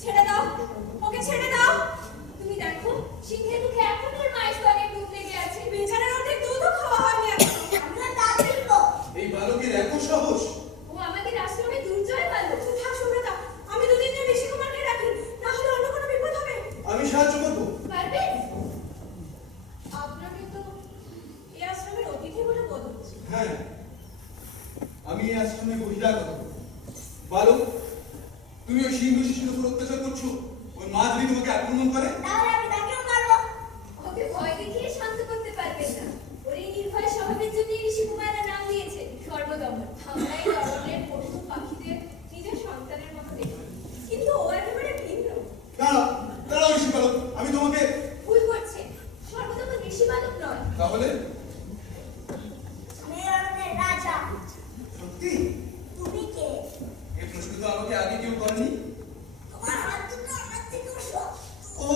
ছেড়ে দাও, ওকে ছেড়ে দাও। তুমি দেখো সিংহের মুখে এখন ওর মায়ের স্তনে দুধ লেগে আছে। বেচারার অর্ধেক দুধও খাওয়া হয়নি এখনো। আমরা তা দেখবো। এই বালকের এত সাহস! ও আমাদের আশ্রমে দুর্জয় বালক। থাক সুব্রতা, আমি দুদিনের ঋষি কুমারকে রাখি, না হলে অন্য কোনো বিপদ হবে। আমি সাহায্য করবো। পারবেন? আপনাকে তো এই আশ্রমের অতিথি বলে বোধ হচ্ছে। হ্যাঁ, আমি এই আশ্রমে বহিরাগত। বালক, তুমি ওই সিংহ শিশুর উপর অত্যাচার করছো। ওই মা যদি তোমাকে আক্রমণ করে, তাহলে আমি তাকেও মারবো। ওকে ভয় দেখিয়ে শান্ত করতে পারবেন না। ওর এই নির্ভয় স্বভাবের জন্য ঋষি কুমাররা নাম দিয়েছে সর্বদমন। আমরা এই অরণ্যের পশু পাখিদের নিজের সন্তানের মতো দেখি, কিন্তু ও একেবারে ভিন্ন। দাঁড়াও দাঁড়াও ঋষি বালক, আমি তোমাকে। ভুল করছে, সর্বদমন ঋষি বালক নয়। তাহলে আমি এই অরণ্যের রাজা। সত্যি? তুমি কে? এই প্রশ্ন তো আমাকে আগে কেউ করেনি। তোমার হাত দুটো আমার থেকে শক্ত। ও,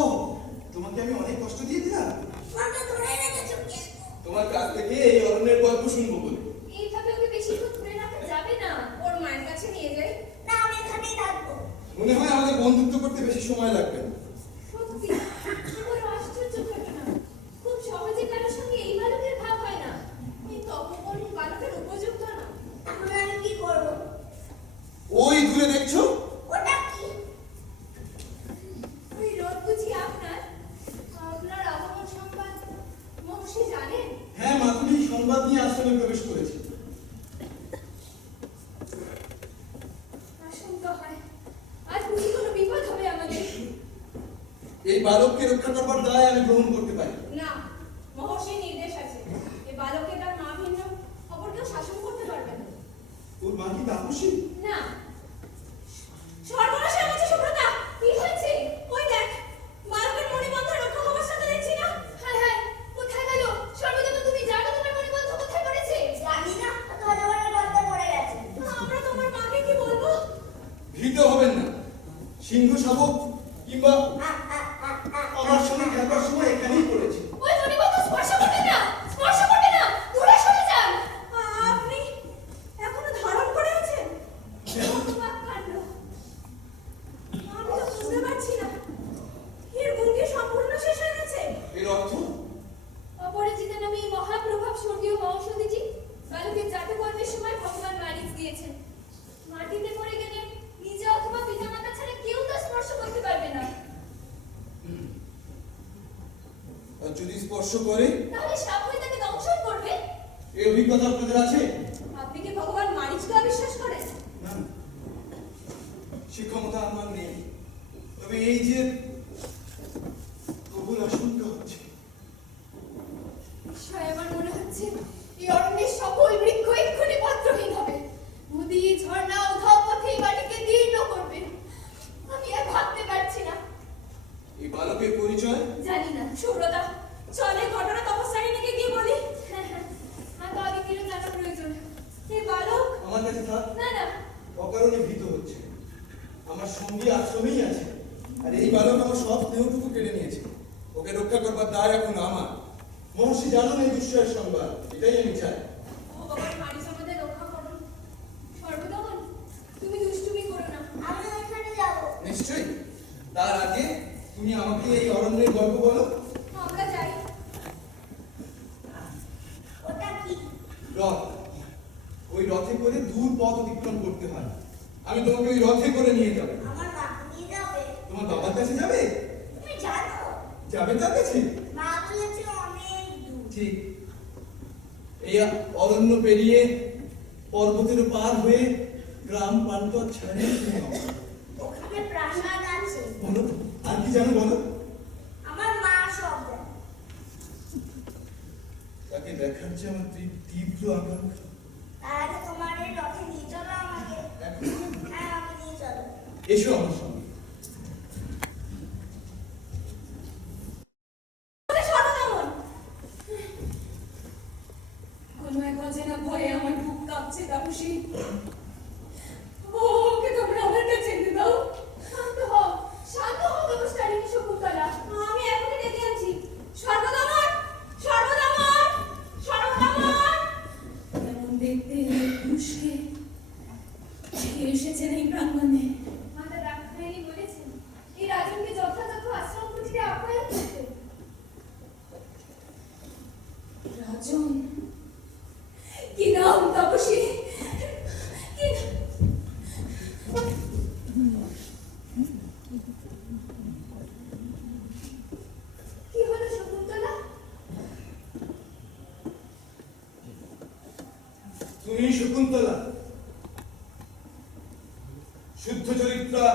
তোমাকে আমি অনেক কষ্ট দিয়ে দিলাম। তোমাকে ধরে রেখেছো কে? তোমার কাছ থেকে এই অরণ্যের গল্প শুনবো বলে। এইভাবে ওকে বেশিক্ষণ ধরে রাখা যাবে না। ওর মায়ের কাছে নিয়ে যাই। না, আমি এখানেই থাকবো। মনে হয় আমাদের বন্ধুত্ব করতে বেশি সময় লাগবে না। সত্যি, বড় আশ্চর্য ঘটনা। খুব সহজে কারোর সঙ্গে এই বালকের ভাব হয় না। এই তপবর্ণী বালকের উপযুক্ত না। এখন আমি কি করব? ওই দূরে দেখছো? ওটা কি? ওই রোদ বুঝি আপনার? আপনার আগমন সংবাদ মহর্ষি জানেন? হ্যাঁ, মাতুলি সংবাদ নিয়ে আশ্রমে প্রবেশ করেছে। আশঙ্কা হয় আজ বুঝি কোনো বিপদ হবে আমাদের। এই বালককে রক্ষা করবার দায় আমি গ্রহণ করতে পারি না, মহর্ষির নির্দেশ আছে। এই বালকের তার মা ভিন্ন অপর কেউ শাসন করতে পারবে না। ওর মা কি তাপসী? না। সর্বনাশ হয়ে গেছে সুব্রতা। কি হয়েছে? ওই দেখ, বালকের মণিবন্ধ রক্ষা কবচ সাথে দেখছি না। হায় হায়, কোথায় গেল? সর্বদা তুমি জানো তোমার মণিবন্ধ কোথায় পড়েছে? জানি না, তোমাদের মণিবন্ধ পড়ে গেছে। আমরা তোমার মাকে কি বলবো? ভীত হবেন না। সিংহ শাবক কিংবা আমার সঙ্গে খেলবার সময় এখানেই পড়েছে। ওই মণিবন্ধ স্পর্শ করবে না, স্পর্শ করবে না, দূরে সরে যান। আপনি এখনো ধারণ করে আছেন? অবাক কাণ্ড। আমি তো বুঝতে পারছি না। এর গুণ কি সম্পূর্ণ শেষ হয়ে গেছে? এর অর্থ? অপরিচিত নামে এই মহাপ্রভাব স্বর্গীয় মহৌষধিটি বালকের জাতকর্মের সময় ভগবান মালিক দিয়েছেন। মাটিতে পড়ে গেলে নিজে অথবা পিতামাতা ছাড়া কেউ তা স্পর্শ করতে পারবে না। আর যদি স্পর্শ করে, তাহলে সাপ হয়ে তাকে দংশন করবে। এই অভিজ্ঞতা আপনাদের আছে? আপনি কি ভগবান মালিককে অবিশ্বাস করেন? না, সে ক্ষমতা আমার নেই। তবে এই যে প্রবল আশঙ্কা হচ্ছে। নিশ্চয় আমার মনে হচ্ছে এই অরণ্যের সকল বৃক্ষ এক্ষুনি পত্রহীন হবে। নদী ঝর্ণা উধাও পথে এই বাড়িকে দীর্ণ করবে। আমি আর ভাবতে পারছি না। এই বালকের পরিচয় জানি না। সুব্রতা, চলে ঘটনা তপস্যারিণীকে গিয়ে বলি। হ্যাঁ হ্যাঁ, তো আগে কিরণ জানা প্রয়োজন। এই বালক আমার কাছে থাক। না না, অকারণে ভীত হচ্ছে। আমার সঙ্গী আশ্রমেই আছে, আর এই বালক আমার সব স্নেহটুকু কেড়ে নিয়েছে। ওকে রক্ষা করবার দায় এখন আমার। মহর্ষি জানুন এই দুঃসয়ের সংবাদ, এটাই আমি চাই। ভগবান মালিক আমাদের রক্ষা করুন। সর্বদমন, তুমি দুষ্টুমি করো না। আমি ওইখানে যাব। নিশ্চয়ই। তার আগে তুমি আমাকে এই অরণ্যের গল্প বলো। আমরা যাই। ওটা কি? রথ। ওই রথে করে দূর পথ অতিক্রম করতে হয়। আমি তোমাকে ওই রথে করে নিয়ে যাবো। আমার মাকে নিয়ে যাবে? তোমার বাবার কাছে যাবে? তুমি জানো? যাবে তার কাছে? মা বলেছে অনেক দূর। ঠিক। এই অরণ্য পেরিয়ে পর্বতের পার হয়ে গ্রাম প্রান্তর ছাড়ে ওখানে প্রাসাদ আছে। বলো, আর কি জানো বলো? আমার মা সব জানে। তাকে দেখার যে আমার তীব্র আকাঙ্ক্ষা। তার আগে তোমার এই রথে নিয়ে চলো আমাকে। হ্যাঁ, আমাকে নিয়ে চলো। এসো আমার সঙ্গে। কোনো এক অজানা ভয়ে আমার বুক কাঁপছে তাপসী। ওকে তোমরা আমার কাছে এনে দাও। শান্ত হও, শান্ত হও তপস্যারিণী শকুন্তলা। আমি এখনই ডেকে আনছি। সর্বদমন, সর্বদমন, সর্বদমন। এমন দেখতে পুরুষকে এসেছেন এই প্রাঙ্গণে। মাতা ডাকতে রাজবেণী বলেছেন এই রাজনকে যথাযথ আশ্রম কুটিরে আপ্যায়ন করতে। রাজন, কি নাম তাপসী, কি কি হলো শকুন্তলা? তুমি শকুন্তলা, শুদ্ধ চরিত্রা,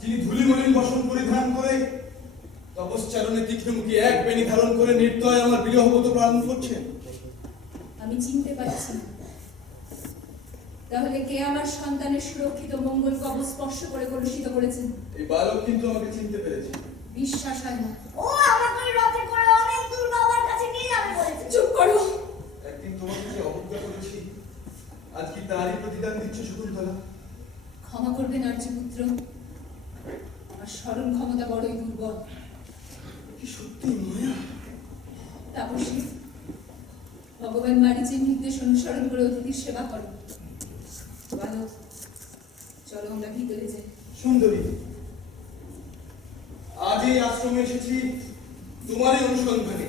যিনি ধূলিমলিন বসন পরিধান করে তপশ্চারণে তীক্ষ্ণমুখী এক বেণী ধারণ করে নির্দয় আমার বিরহবত প্রাণ করছেন। আমি চিনতে পারছি না। তাহলে কে আমার সন্তানের সুরক্ষিত মঙ্গল কবচ স্পর্শ করে কলুষিত করেছেন? এই বালক কিন্তু আমাকে চিনতে পেরেছে। বিশ্বাস হয় না। ও আমাকে রথে করে অনেক দূর বাবার কাছে নিয়ে যাবে বলেছে। চুপ করো। একদিন তোমাকে যে অবজ্ঞা করেছি, আজ কি তারই প্রতিদান দিচ্ছে শকুন্তলা? ক্ষমা করবেন আর্যপুত্র, আমার স্মরণ ক্ষমতা বড়ই দুর্বল। কি সত্যি মায়া? তাপসী, ভগবান মারিচের নির্দেশ অনুসরণ করে অতিথির সেবা করো। বালক, চলো আমরা ভিতরে যাই। সুন্দরী, আজ এই আশ্রমে এসেছি তোমারই অনুসন্ধানে।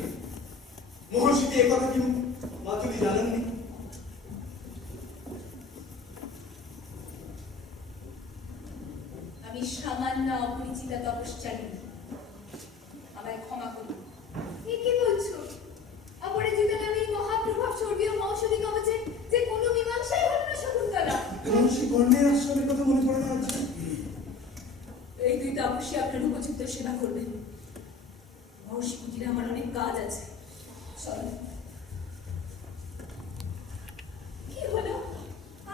মহর্ষিকে একথা কি মাতুলি জানাননি? আমি সামান্য অপরিচিতা তপশ্চারিণী, আমায় ক্ষমা করুন। কি বলছো? অপরিচিতা নামে মহাপ্রভাব স্বর্গীয় মহৌষধি কবচে যে কোনো মীমাংসাই হল না শকুন্তলা। মহর্ষি কর্ণের আশ্রমের কথা মনে পড়ে না আজকে? এই দুই তাপসী আপনার উপযুক্ত সেবা করবেন। মহর্ষি কুটিরে আমার অনেক কাজ আছে, চলো। কি হলো?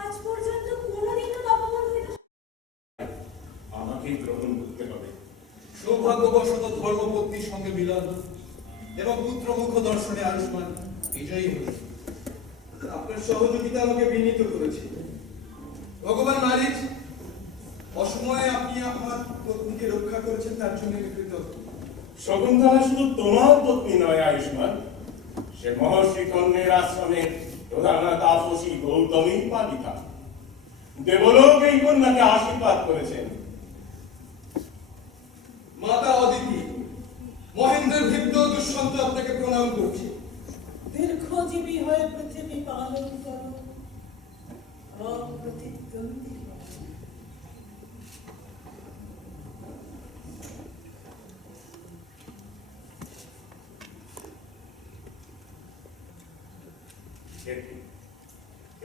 আজ পর্যন্ত কোনোদিনও তপবন্ধিত আমাকেই গ্রহণ করতে হবে। সৌভাগ্যবশত ধর্মপত্নীর সঙ্গে মিলন এবং পুত্রমুখ দর্শনে আয়ুষ্মান বিজয়ী হয়েছে। আপনার সহযোগিতা আমাকে বিনীত করেছে। ভগবান মারিচ, অসময়ে আপনি আমার পত্নীকে রক্ষা করেছেন, তার জন্য আমি কৃতজ্ঞ। শকুন্তলা শুধু তোমার পত্নী নয় আয়ুষ্মান, সে মহর্ষি কর্ণের আশ্রমের প্রধান তাপসী গৌতমী পালিকা। দেবলোক এই কন্যাকে আশীর্বাদ করেছেন। মাতা অদিতি, মহেন্দ্রের ভৃত্য দুষ্যন্ত আপনাকে প্রণাম করছি। দীর্ঘজীবী হয়ে পৃথিবী পালন করো, অপ্রতিদ্বন্দ্বী হও।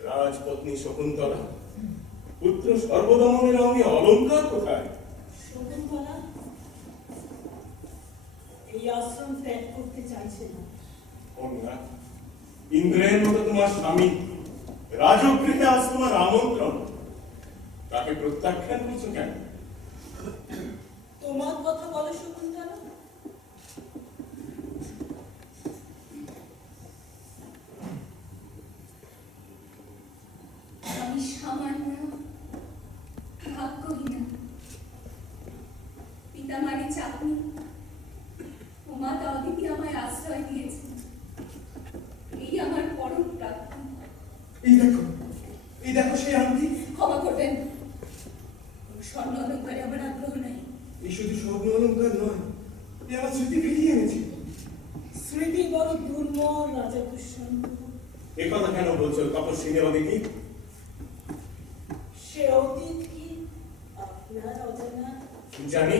রাজপত্নী শকুন্তলা, পুত্র সর্বদমনের অঙ্গে অলঙ্কার কোথায়? শকুন্তলা এই আশ্রম ত্যাগ করতে চাইছে না। কন্যা, ইন্দ্রের মতো তোমার স্বামী রাজগৃহে আজ তোমার আমন্ত্রণ, তাকে প্রত্যাখ্যান করছো কেন? তোমার কথা বলো শকুন্তলা। আমি সামান্য ভাগ্যহীনা। পিতা মারিচ আপনি ও মাতা অদিতি আমায় আশ্রয় দিয়েছেন, এই আমার পরম প্রার্থনা। এই দেখো সেই আংটি। ক্ষমা করবেন, কোনো স্বর্ণ অলঙ্কারে আমার আগ্রহ নাই। এই শুধু স্বর্ণ অলঙ্কার নয়, এ আমার স্মৃতি ফিরিয়ে এনেছে। স্মৃতি বড় দুর্বল রাজা দুষ্যন্ত। এ কথা কেন বলছো তপস্বিনী অদিতি? সে অতীত কি আপনার অজানা? জানি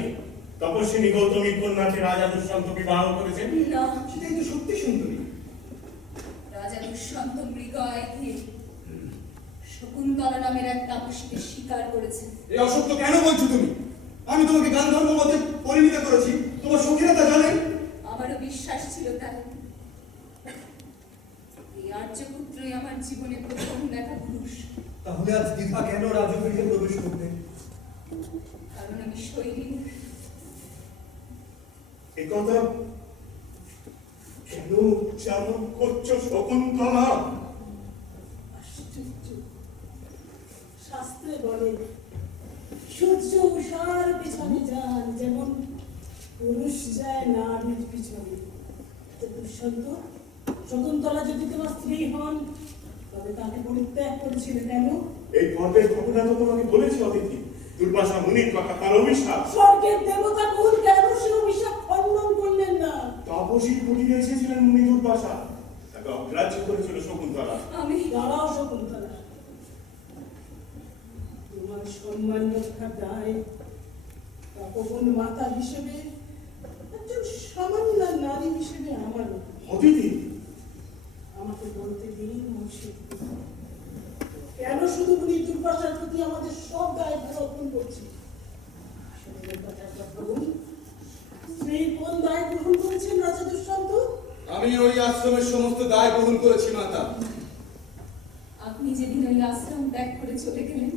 তপস্বিনী গৌতমী কন্যাকে রাজা দুষ্যন্ত বিবাহ করেছেন। না, সেটাই তো সত্যি সুন্দরী। রাজা দুষ্যন্ত মৃগয় দিয়ে শকুন্তলা নামের এক তাপসীকে স্বীকার করেছেন। এই অসত্য কেন বলছো তুমি? আমি তোমাকে গান্ধর্ব মতে পরিণত করেছি, তোমার সখীরা তা জানেন। আমারও বিশ্বাস ছিল তাই। এই আর্যপুত্রই আমার জীবনে প্রথম দেখা পুরুষ। তাহলে আজ দ্বিধা কেন রাজগৃহে প্রবেশ করতে? কারণ আমি শৈলী। এ কথা কেন উচ্চারণ করছো শকুন্তলা? আশ্চর্য। শাস্ত্রে বলে সূর্য উষার পিছনে যান, যেমন পুরুষ যায় নারীর পিছনে। তো দুষ্যন্ত, শকুন্তলা যদি তোমার স্ত্রী হন তবে তাকে পরিত্যাগ করেছিল কেন? এই গর্বের ঘটনা তো তোমাকে বলেছি অদিতি, দুর্বাসা মুনির কথা তার অভিশাপ। স্বর্গের দেবতা কুল কেন সে অভিশাপ খণ্ডন করলেন না? তাপসীর কুটিরে এসেছিলেন মুনি দুর্বাসা, তাকে অগ্রাহ্য করেছিল শকুন্তলা। আমি দাঁড়াও শকুন্তলা, তোমার সম্মান রক্ষার দায় তপবন মাতা হিসেবে, একজন সামান্য নারী হিসেবে আমারও। অতিথি আমাকে বলতে দিন মুর্শিদ, কেন শুধু উনি দুর্বাসার প্রতি আমাদের সব দায় গ্রহণ করছে? শরীরের কথা একবার বলুন, স্ত্রী কোন দায় গ্রহণ করেছেন রাজা দুষ্যন্ত? আমি ওই আশ্রমের সমস্ত দায় গ্রহণ করেছি মাতা। আপনি যেদিন ওই আশ্রম ত্যাগ করে চলে গেলেন,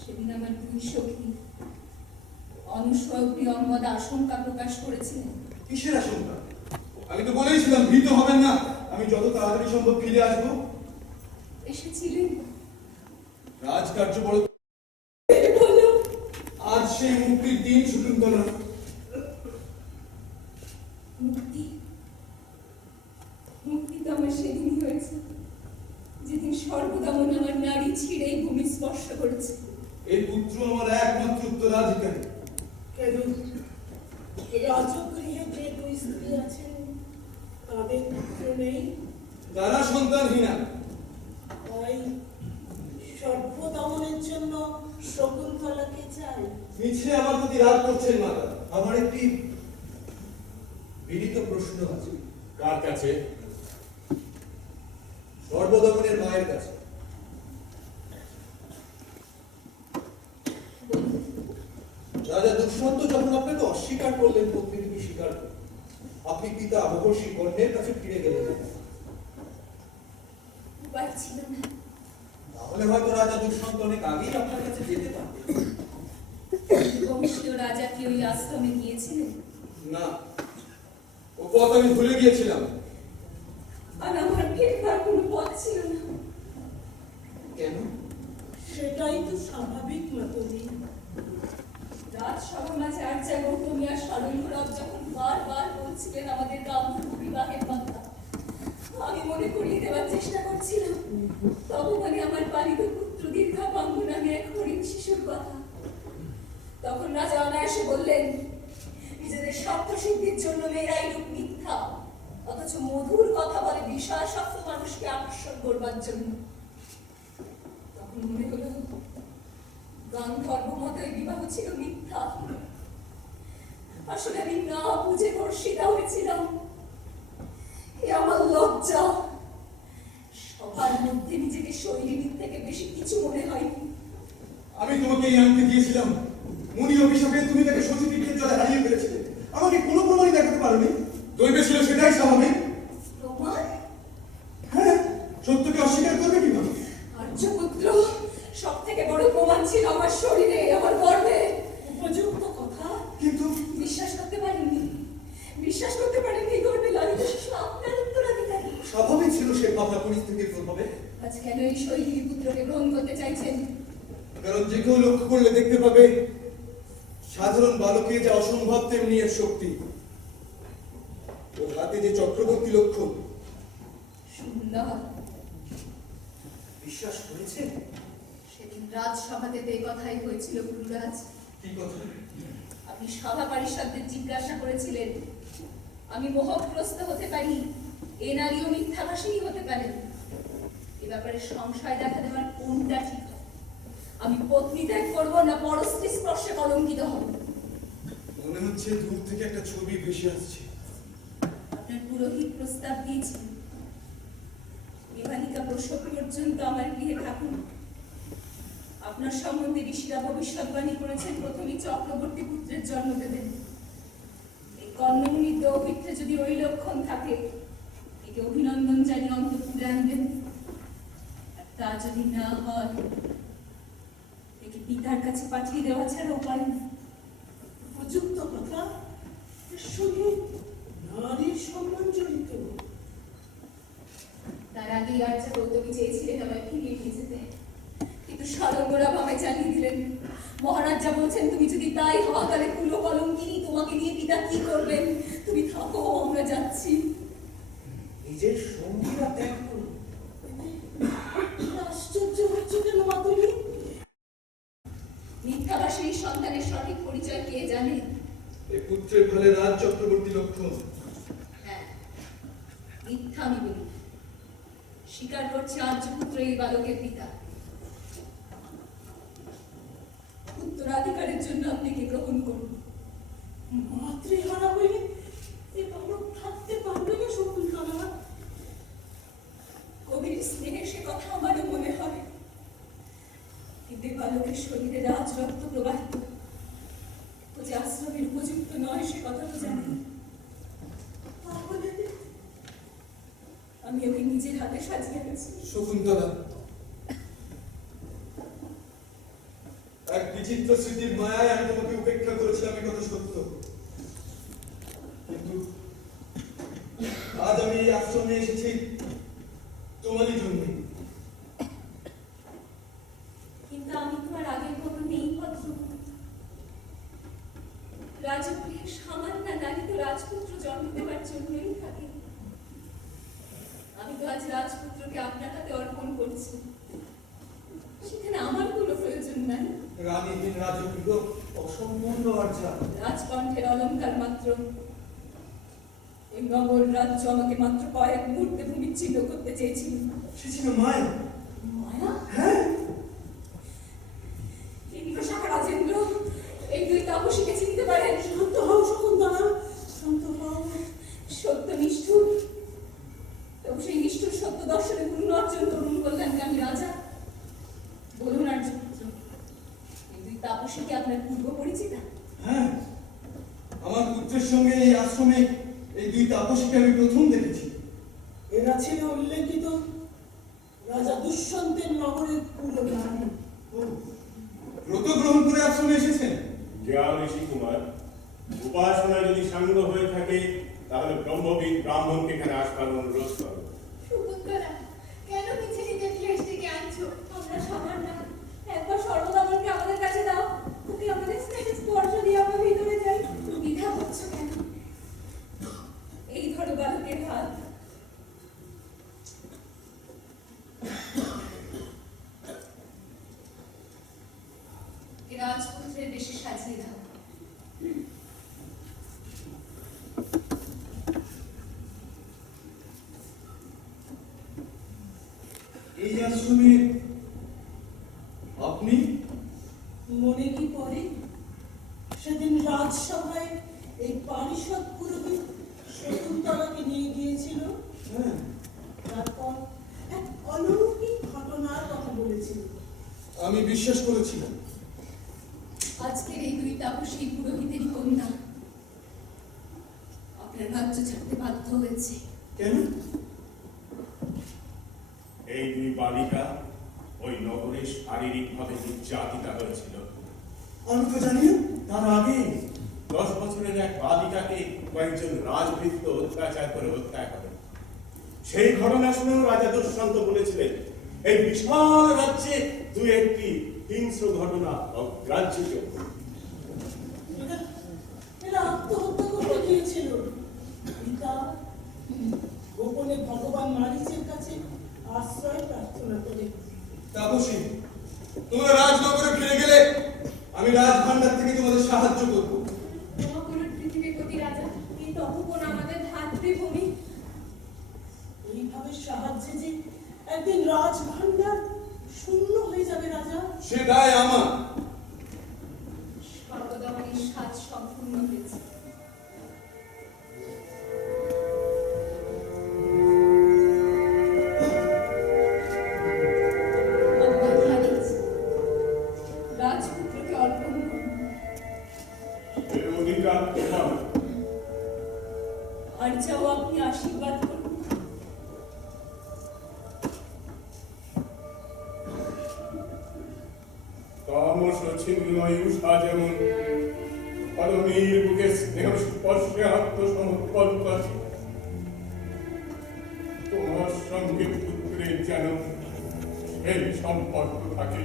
সেদিন আমার দুই সখী অনুসয় প্রিয়ঙ্গদা আশঙ্কা প্রকাশ করেছিলেন। কিসের আশঙ্কা? আমি তো বলেইছিলাম ভীত হবেন না, আমি যত তাড়াতাড়ি সম্ভব ফিরে আসবো। এসেছিলেন রাজকার্য বড়, বলো, আজ সেই মুক্তির দিন শকুন্তলা। মুক্তি মুক্তি তো আমার সেদিনই হয়েছে, যেদিন সর্বদমন আমার নারী ছিঁড়ে এই ভূমি স্পর্শ করেছে। এই পুত্র আমার একমাত্র উত্তরাধিকারী। কেন রাজগৃহে যে দুই স্ত্রী আছেন তাদের পুত্র নেই? তারা সন্তানহীনা। তাই সর্বদমনের জন্য শকুন্তলাকে চাই। মিছে আমার প্রতি রাগ করছেন মাতা। আমার একটি বিনীত প্রশ্ন আছে। কার কাছে? সর্বদমনের মায়ের কাছে। রাজা দুষ্যন্ত যখন আপনাকে অস্বীকার করলেন পত্নীকে স্বীকার করলেন, আপনি পিতা মহর্ষি কর্ণের কাছে ফিরে গেলেন, উপায় ছিল না। তাহলে হয়তো রাজা দুষ্যন্ত অনেক আগেই আপনার কাছে যেতে পারতেন। বংশীয় রাজা কি ওই আশ্রমে গিয়েছিলেন? না, ও পথ আমি ভুলে গিয়েছিলাম। আর আমার ফেরবার কোনো পথ ছিল না। কেন? সেটাই তো স্বাভাবিক মাতনি। রাজসভা মাঝে আর্যা গৌতমী আর স্বরূপরব যখন বারবার বলছিলেন আমাদের গাম্ভীর্য বিবাহের কথা, আমি মনে করিয়ে দেওয়ার চেষ্টা করছিলাম তবু মানে আমার পালিত পুত্র দীর্ঘাপাঙ্গ নামে এক হরিণ শিশুর কথা। তখন রাজা অনায়াসে বললেন, নিজেদের স্বার্থ সিদ্ধির জন্য মেয়েরাই রূপ মিথ্যা, অথচ মধুর কথা বলে বিশ্বাসপ্ত মানুষকে আকর্ষণ করবার জন্য। তখন মনে হলো গান্ধর্ব মতে বিবাহ ছিল মিথ্যা। আসলে আমি না বুঝে ধর্ষিতা হয়েছিলাম। এ আমার লজ্জা। সবার মধ্যে নিজেকে শৈলীর থেকে বেশি কিছু মনে হয়নি। আমি তোমাকে এই আংটি দিয়েছিলাম, মুনি অভিশাপে তুমি তাকে সতীপীঠের জলে হারিয়ে ফেলেছিলে। আমাকে কোনো প্রমাণই দেখাতে পারোনি। দৈবে ছিল সেটাই স্বাভাবিক। প্রমাণ? হ্যাঁ, সত্যকে অস্বীকার করবে কিভাবে? আর্যপুত্র, সব থেকে বড় প্রমাণ ছিল আমার শরীরে, আমার গর্বে। উপযুক্ত কথা, কিন্তু বিশ্বাস করতে পারেননি, বিশ্বাস করতে পারেননি গর্বে লালিত শিশু আপনার উত্তরাধিকারী। স্বাভাবিক ছিল সে ভাবনা পরিস্থিতির প্রভাবে। আজ কেন এই শৈলী পুত্রকে গ্রহণ করতে চাইছেন? কারণ যে কেউ লক্ষ্য করলে দেখতে পাবে সাধারণ বালকে যা অসম্ভব তেমনি এর শক্তি। ওর হাতে যে চক্রবর্তী লক্ষণ। সুন্দর। বিশ্বাস করেছে? সেদিন রাজসভাতে তো এই কথাই হয়েছিল গুরুরাজ। কি কথা? আপনি সভা পারিষদদের জিজ্ঞাসা করেছিলেন, আমি মোহগ্রস্ত হতে পারি, এ নারীও মিথ্যাভাষিনী হতে পারেন। এ ব্যাপারে সংশয় দেখা দেওয়ার কোনটা ঠিক হয়? আমি পত্নী ত্যাগ করবো না পরস্ত্রী স্পর্শে কলঙ্কিত হব? মনে হচ্ছে দূর থেকে একটা ছবি ভেসে আসছে। আপনার পুরোহিত প্রস্তাব দিয়েছেন বিবাহিকা প্রসব পর্যন্ত আমার গৃহে থাকুন। আপনার সম্বন্ধে ঋষিরা ভবিষ্যৎবাণী করেছেন প্রথমেই চক্রবর্তী পুত্রের জন্ম দেবেন। এই কর্ণমুনির দৌহিত্রে যদি ওই লক্ষণ থাকে, একে অভিনন্দন জানিয়ে অন্তঃপুরে আনবেন। আর তা যদি না হয়, একে পিতার কাছে পাঠিয়ে দেওয়া ছাড়া উপায় নেই। উপযুক্ত কথা, এর সঙ্গে নারীর সম্মান জড়িত। তার আগেই আর্য গৌতমী চেয়েছিলেন আমায় ফিরিয়ে নিয়ে যেতে, কিন্তু সারঙ্গরাব আমায় জানিয়ে দিলেন, মহারাজ যা বলছেন তুমি যদি তাই হও, তাহলে কুলো কলঙ্কিনী তোমাকে নিয়ে পিতা কি করবেন? তুমি থাকো, আমরা যাচ্ছি। নিজের সঙ্গীরা ত্যাগ করুন। আশ্চর্য হচ্ছে কেন মাধুরী? মিথ্যাবাসী সন্তানের সঠিক পরিচয় কে জানে? এই পুত্রের ফলে রাজ চক্রবর্তী লক্ষণ। হ্যাঁ, মিথ্যা আমি বলি। স্বীকার করছে আর্যপুত্র এই বালকের পিতা। উত্তরাধিকারের জন্য আপনি কি গ্রহণ করুন। মাতৃহারা হয়ে এ বালক থাকতে পারবে না শকুন্তলা। কবির স্নেহে সে কথা আমারও মনে হয়, কিন্তু এ বালকের শরীরে রাজরক্ত প্রবাহিত, ও যে আশ্রমের উপযুক্ত নয় সে কথা তো জানি। তাহলে আমি ওকে নিজের হাতে সাজিয়ে গেছি। শকুন্তলা, এক বিচিত্র স্মৃতির মায়ায় আমি তোমাকে উপেক্ষা করেছিলাম, এই কথা সত্য। কিন্তু আজ আমি এই আশ্রমে এসেছি তোমারই জন্য। কিন্তু আমি তোমার আগের মতো নেই ভদ্র। রাজগৃহে সামান্য নারী তো রাজপুত্র জন্ম দেওয়ার জন্যই থাকে। আমি তো আজ রাজপুত্রকে আপনার হাতে অর্পণ করছি, সেখানে আমার কোনো প্রয়োজন নাই। রানীহীন রাজগৃহ অসম্পূর্ণ আর্যা। রাজকণ্ঠের অলঙ্কার মাত্র। ওই নগর রাজ্য আমাকে মাত্র কয়েক মুহূর্তে ভূমিচ্ছিন্ন করতে চেয়েছিল। সে ছিল মায়া। মায়া? হ্যাঁ, এই বিশাখা রাজেন্দ্র এই দুই তাপসীকে চিনতে পারেন? শান্ত হও শকুন্তলা, শান্ত হও। সত্য নিষ্ঠুর, তবু সেই নিষ্ঠুর সত্য দর্শনে পূর্ণ অর্জন তরুণ কল্যাণকামী রাজা। বলুন আর্যপুত্র, এই দুই তাপসীকে আপনার পূর্ব পরিচিতা? হ্যাঁ, আমার পুত্রের সঙ্গে এই আশ্রমে এই দুই তাপসীকে আমি প্রথম দেখেছি। এরা ছিল উল্লেখিত রাজা দুষ্যন্তের নগরের পুরোহিত। ও, ব্রত গ্রহণ করে আশ্রমে এসেছেন? জ্ঞান ঋষি কুমার, উপাসনা যদি সাঙ্গ হয়ে থাকে তাহলে ব্রহ্মবিদ ব্রাহ্মণকে এখানে আসবার অনুরোধ করো। সুপুত্রা, কেন মিছে নিজে ক্লেশ ডেকে আনছো? আমরা সবার না, একবার সর্বদামনকে আমাদের কাছে দাও, ওকে আমাদের স্নেহের স্পর্শ দিয়ে আমরা ভিতরে যাই। দ্বিধা করছো কেন? এই ধরো বালকের হাত। এ রাজপুত্রের বেশি সাজিয়ে দাও। এই আশ্রমে আপনি? মনে কি পড়ে সেদিন রাজসভায় এই পারিষদ পুরোহিত শকুন্তলাকে নিয়ে গিয়েছিল? হ্যাঁ, তারপর এক অলৌকিক ঘটনার কথা বলেছিল। আমি বিশ্বাস করেছিলাম। আজকের এই দুই তাপসী পুরোহিতেরই কন্যা আপনার রাজ্য ছাড়তে বাধ্য হয়েছে। কেন? এই দুই বালিকা ওই নগরে শারীরিকভাবে নির্যাতিতা হয়েছিল। আমি তো জানি না। তার আগে 10 বছরের এক বালিকাকে কয়েকজন রাজবৃত্ত অত্যাচার করে হত্যা করে। সেই ঘটনা শুনেও রাজা দুষ্যন্ত বলেছিলেন এই বিশাল রাজ্যে দু একটি হিংস্র ঘটনা অগ্রাহ্যযোগ্য। এরা আত্মহত্যা করতে গিয়েছিল। পিতা গোপনে ভগবান মারিচের কাছে আশ্রয় প্রার্থনা করে। তাপসী, তোমরা রাজনগরে ফিরে গেলে আমি রাজভান্ডার থেকে তোমাদের সাহায্য করব। মহাপুরুষ পৃথিবীর প্রতি রাজা, এই তপোবন আমাদের ধাত্রীভূমি। এইভাবে সাহায্যে যে একদিন রাজভান্ডার শূন্য হয়ে যাবে রাজা। সে দায় আমার। সর্বদামনের সাজ সম্পূর্ণ হয়েছে। রাজপুত্রকে অর্পণ করুন। এর অধিকার তোমার। আর যাও আপনি আশীর্বাদ করুন। তামস ছিন্ন ইউষা যেমন পরমীর বুকে স্নেহ স্পর্শে আত্মসমর্পণ করে, তোমার সঙ্গে পুত্রের যেন সেই সম্পর্ক থাকে।